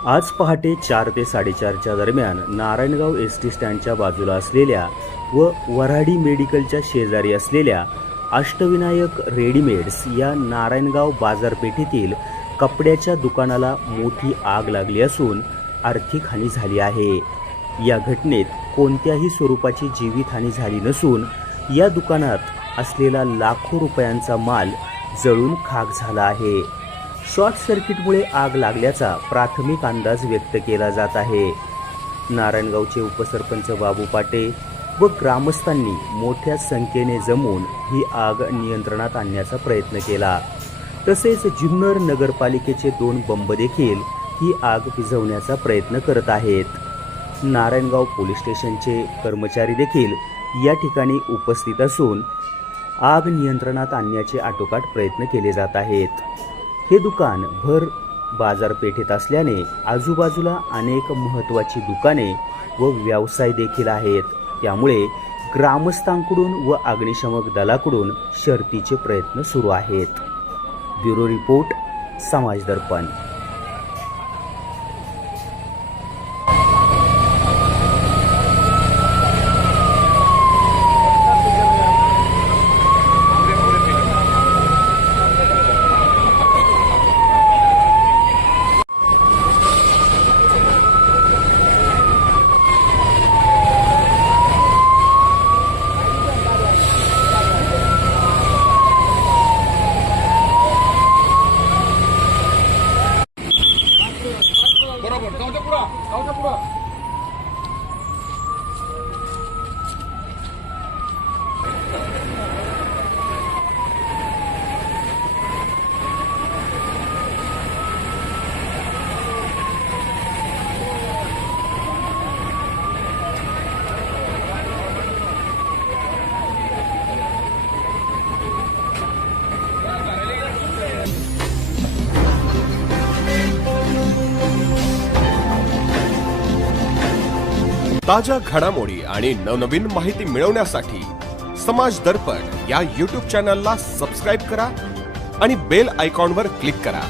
आज पहाटे 4 ते 4:30च्या दरम्यान नारायणगाव एसटी स्टँडच्या बाजूला असलेल्या व वऱ्हाडी मेडिकलच्या शेजारी असलेल्या अष्टविनायक रेडीमेड्स या नारायणगाव बाजारपेठेतील कपड्याच्या दुकानाला मोठी आग लागली असून आर्थिक हानी झाली आहे। या घटनेत कोणत्याही स्वरूपाची जीवितहानी झाली नसून या दुकानात असलेला लाखो रुपयांचा माल जळून खाक झाला आहे। शॉर्ट सर्किटमुळे आग लागल्याचा प्राथमिक अंदाज व्यक्त केला जात आहे। नारायणगावचे उपसरपंच बाबू पाटे व ग्रामस्थांनी मोठ्या संख्येने जमून ही आग नियंत्रणात आणण्याचा प्रयत्न केला। तसेच जुन्नर नगरपालिकेचे 2 बंब देखील ही आग विझवण्याचा प्रयत्न करत आहेत। नारायणगाव पोलीस स्टेशनचे कर्मचारी देखील या ठिकाणी उपस्थित असून आग नियंत्रणात आणण्याचे आटोकाट प्रयत्न केले जात आहेत। हे दुकान भर बाजारपेठेत असल्याने आजूबाजूला अनेक महत्त्वाची दुकाने व व्यवसाय देखील आहेत। त्यामुळे ग्रामस्थांकडून व अग्निशमक दलाकडून शर्थीचे प्रयत्न सुरू आहेत। ब्युरो रिपोर्ट, समाज दर्पण। बरोबर जाऊ पुढं ताज्या घडामोडी आणि नवनवीन माहिती मिळवण्यासाठी समाज दर्पण या YouTube चॅनलला सबस्क्राइब करा आणि बेल आयकॉनवर क्लिक करा।